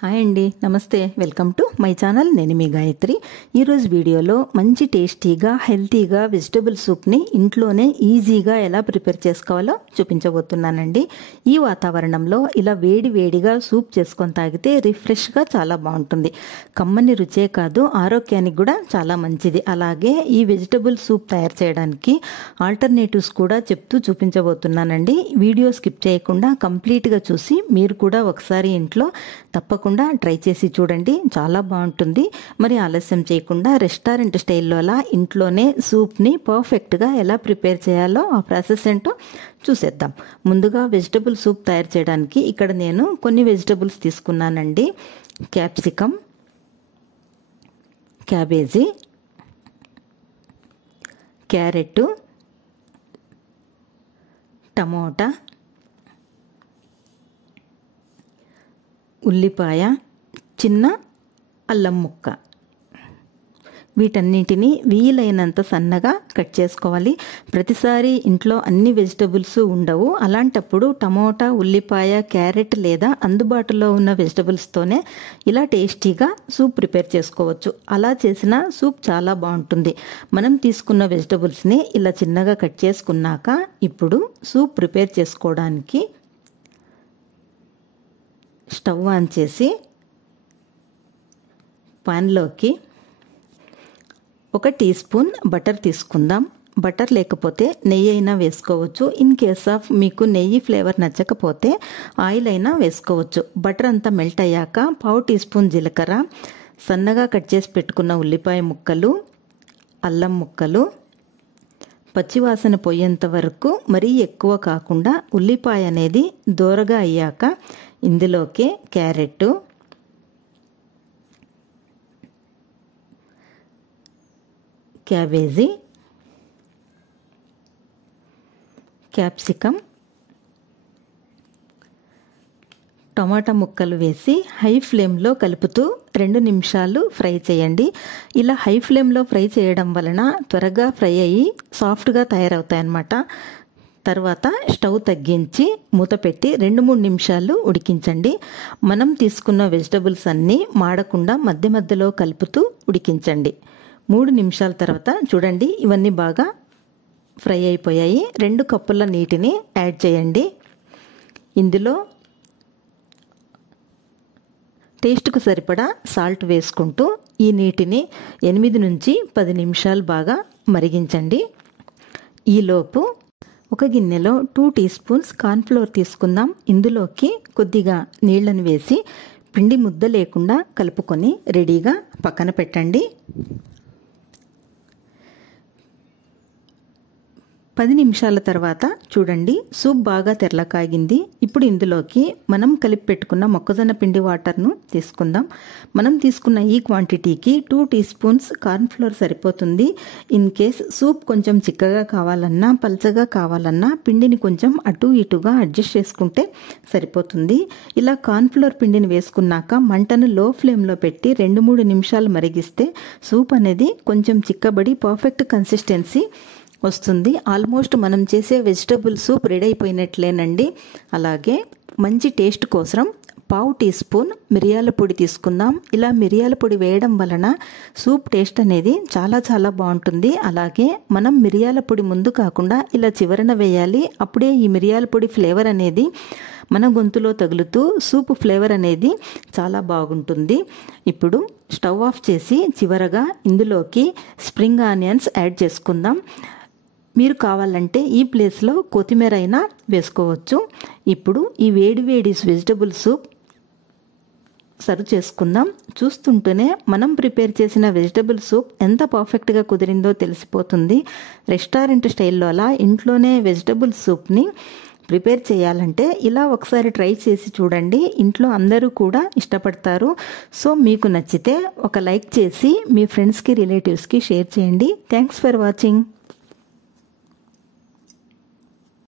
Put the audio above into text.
Hi అండి, నమస్తే. Welcome to my channel. నేను మీ గాయత్రి. ఈరోజు వీడియోలో మంచి టేస్టీగా హెల్తీగా వెజిటబుల్ సూప్ని ఇంట్లోనే ఈజీగా ఎలా ప్రిపేర్ చేసుకోవాలో చూపించబోతున్నానండి. ఈ వాతావరణంలో ఇలా వేడి వేడిగా సూప్ చేసుకొని తాగితే రిఫ్రెష్గా చాలా బాగుంటుంది. కమ్మని రుచే కాదు, ఆరోగ్యానికి కూడా చాలా మంచిది. అలాగే ఈ వెజిటబుల్ సూప్ తయారు చేయడానికి ఆల్టర్నేటివ్స్ కూడా చెప్తూ చూపించబోతున్నానండి. వీడియో స్కిప్ చేయకుండా కంప్లీట్గా చూసి మీరు కూడా ఒకసారి ఇంట్లో తప్పకుండా ట్రై చేసి చూడండి, చాలా బాగుంటుంది. మరి ఆలస్యం చేయకుండా రెస్టారెంట్ స్టైల్లో అలా ఇంట్లోనే సూప్ని పర్ఫెక్ట్గా ఎలా ప్రిపేర్ చేయాలో ఆ ప్రాసెస్ ఏంటో చూసేద్దాం. ముందుగా వెజిటబుల్ సూప్ తయారు చేయడానికి ఇక్కడ నేను కొన్ని వెజిటబుల్స్ తీసుకున్నానండి. క్యాప్సికమ్, క్యాబేజీ, క్యారెట్, టమోటా, ఉల్లిపాయ, చిన్న అల్లం ముక్క. వీటన్నిటిని వీలైనంత సన్నగా కట్ చేసుకోవాలి. ప్రతిసారి ఇంట్లో అన్ని వెజిటబుల్స్ ఉండవు. అలాంటప్పుడు టమోటా, ఉల్లిపాయ, క్యారెట్ లేదా అందుబాటులో ఉన్న వెజిటబుల్స్తోనే ఇలా టేస్టీగా సూప్ ప్రిపేర్ చేసుకోవచ్చు. అలా చేసిన సూప్ చాలా బాగుంటుంది. మనం తీసుకున్న వెజిటబుల్స్ని ఇలా చిన్నగా కట్ చేసుకున్నాక ఇప్పుడు సూప్ ప్రిపేర్ చేసుకోవడానికి స్టవ్ ఆన్ చేసి పాన్లోకి 1 టీ స్పూన్ బటర్ తీసుకుందాం. బటర్ లేకపోతే నెయ్యి అయినా వేసుకోవచ్చు. ఇన్ కేస్ ఆఫ్ మీకు నెయ్యి ఫ్లేవర్ నచ్చకపోతే ఆయిల్ అయినా వేసుకోవచ్చు. బటర్ అంతా మెల్ట్ అయ్యాక 1/2 టీ స్పూన్ జీలకర్ర, సన్నగా కట్ చేసి పెట్టుకున్న ఉల్లిపాయ ముక్కలు, అల్లం ముక్కలు, పచ్చివాసన పోయేంత వరకు మరీ ఎక్కువ కాకుండా ఉల్లిపాయ అనేది దోరగా అయ్యాక ఇందులోకి క్యారెట్, క్యాబేజీ, క్యాప్సికమ్, టమాటా ముక్కలు వేసి హై ఫ్లేమ్లో కలుపుతూ 2 నిమిషాలు ఫ్రై చేయండి. ఇలా హై ఫ్లేమ్లో ఫ్రై చేయడం వలన త్వరగా ఫ్రై అయ్యి సాఫ్ట్గా తయారవుతాయి అన్నమాట. తర్వాత స్టవ్ తగ్గించి మూత పెట్టి 2-3 నిమిషాలు ఉడికించండి. మనం తీసుకున్న వెజిటబుల్స్ అన్నీ మాడకుండా మధ్య మధ్యలో కలుపుతూ ఉడికించండి. 3 నిమిషాల తర్వాత చూడండి, ఇవన్నీ బాగా ఫ్రై అయిపోయాయి. 2 కప్పుల నీటిని యాడ్ చేయండి. ఇందులో టేస్ట్కు సరిపడా సాల్ట్ వేసుకుంటూ ఈ నీటిని 8 నుంచి 10 నిమిషాలు బాగా మరిగించండి. ఈలోపు ఒక గిన్నెలో 2 టీ స్పూన్స్ కార్న్ఫ్లోర్ తీసుకుందాం. ఇందులోకి కొద్దిగా నీళ్లను వేసి పిండి ముద్ద లేకుండా కలుపుకొని రెడీగా పక్కన పెట్టండి. 10 నిమిషాల తర్వాత చూడండి, సూప్ బాగా తెరలకాగింది. ఇప్పుడు ఇందులోకి మనం కలిపి పెట్టుకున్న మొక్కజొన్న పిండి వాటర్ను తీసుకుందాం. మనం తీసుకున్న ఈ క్వాంటిటీకి 2 టీ స్పూన్స్ కార్న్ఫ్లోర్ సరిపోతుంది. ఇన్ కేస్ సూప్ కొంచెం చిక్కగా కావాలన్నా పల్చగా కావాలన్నా పిండిని కొంచెం అటు ఇటుగా అడ్జస్ట్ చేసుకుంటే సరిపోతుంది. ఇలా కార్న్ఫ్లోర్ పిండిని వేసుకున్నాక మంటను లో ఫ్లేమ్లో పెట్టి 2-3 నిమిషాలు మరిగిస్తే సూప్ అనేది కొంచెం చిక్కబడి పర్ఫెక్ట్ కన్సిస్టెన్సీ వస్తుంది. ఆల్మోస్ట్ మనం చేసే వెజిటబుల్ సూప్ రెడీ అయిపోయినట్లేనండి. అలాగే మంచి టేస్ట్ కోసం 1/2 టీ స్పూన్ మిరియాల పొడి తీసుకుందాం. ఇలా మిరియాల పొడి వేయడం వలన సూప్ టేస్ట్ అనేది చాలా చాలా బాగుంటుంది. అలాగే మనం మిరియాల పొడి ముందు కాకుండా ఇలా చివరన వేయాలి. అప్పుడే ఈ మిరియాల పొడి ఫ్లేవర్ అనేది మన గొంతులో తగులుతూ సూప్ ఫ్లేవర్ అనేది చాలా బాగుంటుంది. ఇప్పుడు స్టవ్ ఆఫ్ చేసి చివరగా ఇందులోకి స్ప్రింగ్ ఆనియన్స్ యాడ్ చేసుకుందాం. మీరు కావాలంటే ఈ ప్లేస్లో కొత్తిమీర అయినా వేసుకోవచ్చు. ఇప్పుడు ఈ వేడి వేడి వెజిటబుల్ సూప్ సర్వ్ చేసుకుందాం. చూస్తుంటేనే మనం ప్రిపేర్ చేసిన వెజిటబుల్ సూప్ ఎంత పర్ఫెక్ట్గా కుదిరిందో తెలిసిపోతుంది. రెస్టారెంట్ స్టైల్లో అలా ఇంట్లోనే వెజిటబుల్ సూప్ని ప్రిపేర్ చేయాలంటే ఇలా ఒకసారి ట్రై చేసి చూడండి. ఇంట్లో అందరూ కూడా ఇష్టపడతారు. సో మీకు నచ్చితే ఒక లైక్ చేసి మీ ఫ్రెండ్స్కి రిలేటివ్స్కి షేర్ చేయండి. Thanks for watching.